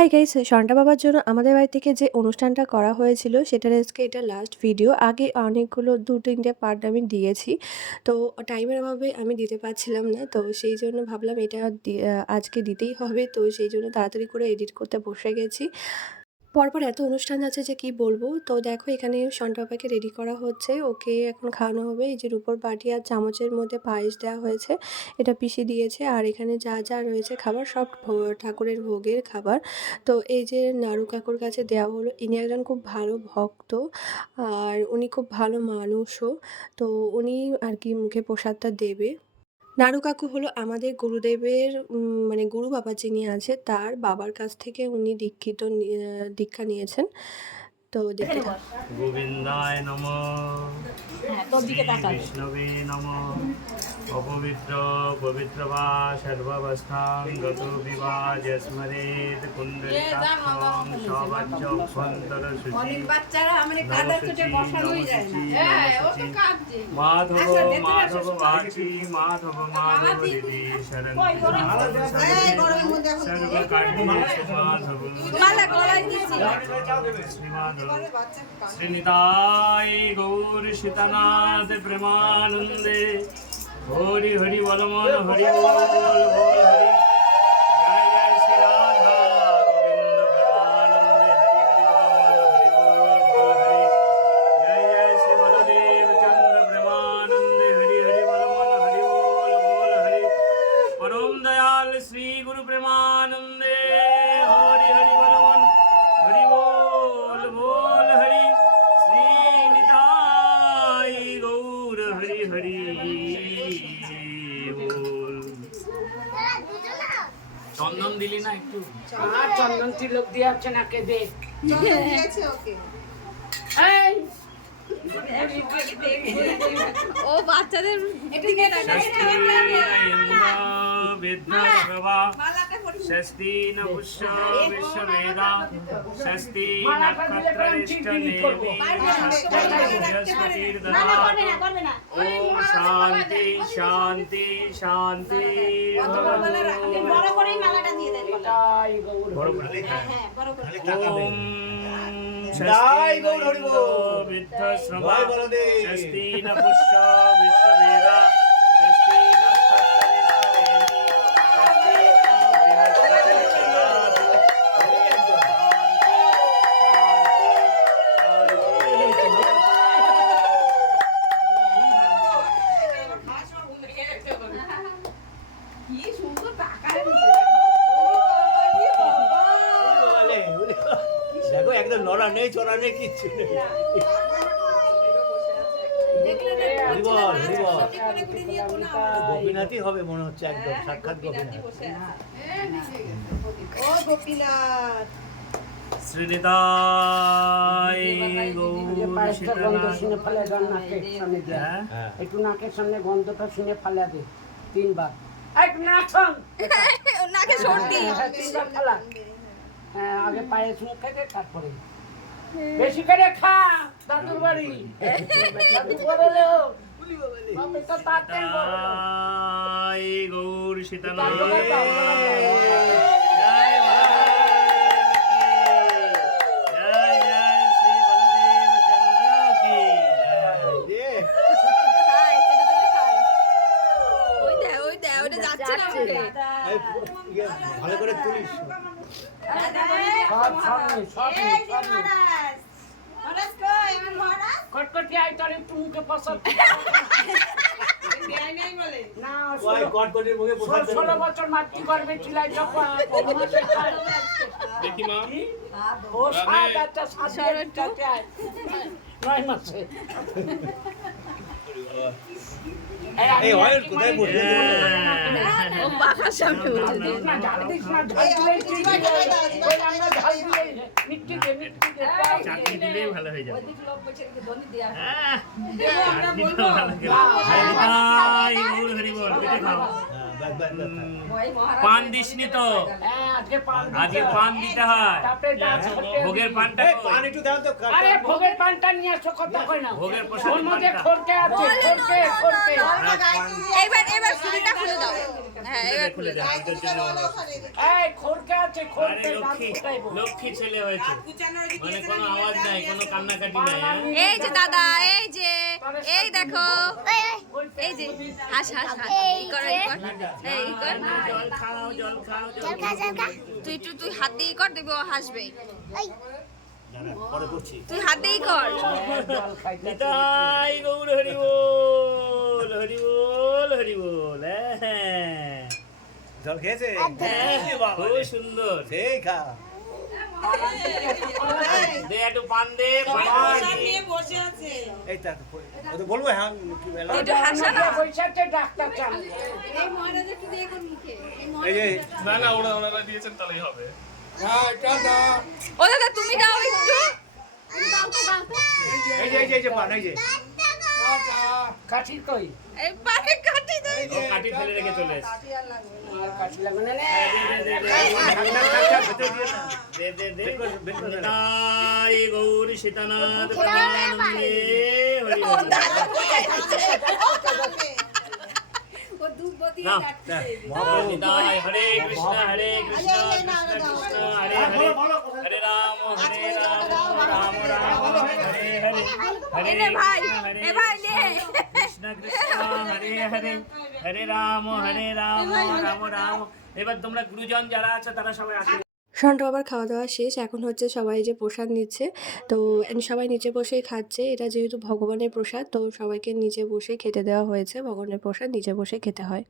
Hi guys, সন্টা বাবার জন্য আমাদের বাড়ি থেকে যে অনুষ্ঠানটা করা হয়েছিল সেটার আজকে এটা লাস্ট ভিডিও। আগে অনেকগুলো ২-৩টে পার্ট আমি দিয়েছি। তো টাইমের অভাবে আমি দিতে পারছিলাম না। তো সেই জন্য ভাবলাম এটা আজকে দিতেই হবে। তো সেই জন্য তাড়াতাড়ি করে এডিট করতে বসে গেছি। পরপর এত অনুষ্ঠান আছে যে কি বলবো। তো দেখো এখানে সন্টা বাবাকে রেডি করা হচ্ছে। ওকে এখন খাওয়ানো হবে। এই যে রুপোর বাটি আর চামচের মধ্যে পায়েস দেওয়া হয়েছে। এটা পিসি দিয়েছে। আর এখানে যা যা রয়েছে খাবার সব ঠাকুরের ভোগের খাবার। তো এই যে নাড়ু কাকুর কাছে দেওয়া হলো। ইনি একজন খুব ভালো ভক্ত আর উনি খুব ভালো মানুষও। তো উনি আর কি মুখে প্রসাদটা দেবে। নাড়ু কাকু হলো আমাদের গুরুদেবের মানে গুরু বাবা যিনি আছে তার বাবার কাছ থেকে উনি দীক্ষা নিয়েছেন। তো দেখতে থাকুন। গোবিন্দায় নমঃ। শ্রী বিষ্ণবে নমঃ। অপবিত্র পবিত্র বা সর্বাবস্থাং গত বিবাহ স্মরেত কুণ্ডলিকাক্ষং সবাচ্য অভ্যন্তর শুচি নমশুচি নমশুচি নমশুচি মাধব মাধব বাচি মাধব মাধব দিদি শরণি সর্বকার্যেষু মাধব শ্রীমাধব শ্রীনিতাই গৌর সীতানাথ প্রেমানন্দে হরি হরি বল মন হরি বল বল হরি জয় জয় শ্রী রাধা গোবিন্দ প্রেমানন্দে হরি হরি বল মন হরি বল বল হরি জয় জয় শ্রী বলদেব চন্দ্র প্রেমানন্দে হরি হরি বল মন হরি বল বল হরি পরম দয়াল শ্রী গুরু প্রেমানন্দে হরি হরি বল মন হরি বল বল হরি শ্রী নিতাই গৌর হরি হরি বল। চন্দন দিলি না একটু? চন্দন তিলক দিয়ে আছে নাকে দেখ ও বাচ্চাদের ষষ্ঠী ন পুষ্য বিশ্ববেদা ষষ্ঠী ওম শান্তি শান্তি শান্তি। ওম জয় গৌর হরি বল। বিদ্যশ্রবা ষষ্ঠী ন পুষ্য বিশ্ববেদা ষষ্ঠী দেখো একদম নড়া নেই চড়া নেই কিচ্ছু নেই। গোপীনাথই হবে মনে হচ্ছে, একদম সাক্ষাৎ গোপীনাথ। শ্রীনিতাই গৌর একটু নাকের সামনে গন্ধটা শুনে ফালা দে 3 বার। নাকে সর্দি। 3 বার ফালা। হ্যাঁ, আগে পায়ে মুখে দে তারপরে বেশি করে খা। দাদুর বাড়ি দাদু বলে তাই গৌর সীতানাথ ভালো করে তুলিস। কটকটি আই তার একটু মুখে পছন্দ না। 16 বছর মাতৃ গর্ভে ছিলাই যখন দেখি মা ও 7 একটা 9 মাসে এই অয়েল কোথায় বসে? ও পাখার সামনে বসে না ঝাল দিস না, ঝাল দিলে আমরা ঝাল দিলে মিষ্টি দে চাটনি দিলেই ভালো হয়ে যাবে। চাটনি তো ভালো লাগে। তাই গৌর হরি বল, পেটে খাও। পান দিসনি তো? হ্যাঁ, আজকে পান দিতে আজকে হয়। পান দিতে হয়। তারপরে ডান্স করতে হবে। ভোগের পানটা এই, কই? পান একটু দাও তো, আরে ভোগের পানটা নিয়ে আসো, কথা কই না। ভোগের প্রসাদ ওর মধ্যে পানটা। খড়কে আছে, খড়কে। এবার ফুলটা খুলে দাও। হ্যাঁ এবার খুলে দেয় ওদের জন্য ভালো। এই খড়কে আছে, আরে খড়কে লক্ষ্মী, লক্ষ্মী ছেলে হয়েছে, মানে কোনো আওয়াজ নাই, কোনো কান্নাকাটি নাই, হ্যাঁ? এই যে দাদা, এই দেখো, এই যে হাস হাস হাস, এই কর এই কর, এই কর, জল খাও, জল খাও, জল খাও। তুই হাত দিয়ে কর, দেখবি ও হাসবে। দাঁড়া, পরে করছি। তুই হাত দিয়েই কর। জল খাইতে। নিতাই গৌর হরি বল, হরি বল, হরি বল, হ্যাঁ। জল খেয়েছে? হ্যাঁ, খুব সুন্দর। সেই খা। দে একটু পান দে, পান দে। এই তা, ও তো বলবো হ্যাঁ, কি বেলা। একটু হাসা না। বৈশাখে ডাক্তার চান। এই যে, না না ওনারা দিয়েছেন তাহলেই হবে। ও দাদা তুমি দাও একটু। এই যে পান, এই যে। কাঠি কই? এই পাকে কাটি দাও। ও কাটি ফেলে রেখে চলে এসছে। আর কাঠি লাগবে না রে। দে, দে, দে। নিতাই গৌর সীতানাথ প্রেমানন্দে হরি বল। নাও। নিতাই হরে কৃষ্ণ কৃষ্ণ কৃষ্ণ হরে হরে, হরে রাম রাম রাম হরে হরে, হরে এনে ভাই, হরে এ ভাই নে। কৃষ্ণ কৃষ্ণ হরে হরে, হরে রাম রাম রাম। এবার তোমরা গুরুজন যারা আছো তারা সবাই আসে। সন্টু আবার খাওয়া দাওয়া শেষ, এখন হচ্ছে সবাই যে প্রসাদ নিচ্ছে, তো সবাই নিচে বসেই খাচ্ছে। এটা যেহেতু ভগবানের প্রসাদ, তো সবাইকে নিচে বসে খেতে দেওয়া হয়েছে। ভগবানের প্রসাদ নিচে বসে খেতে হয়।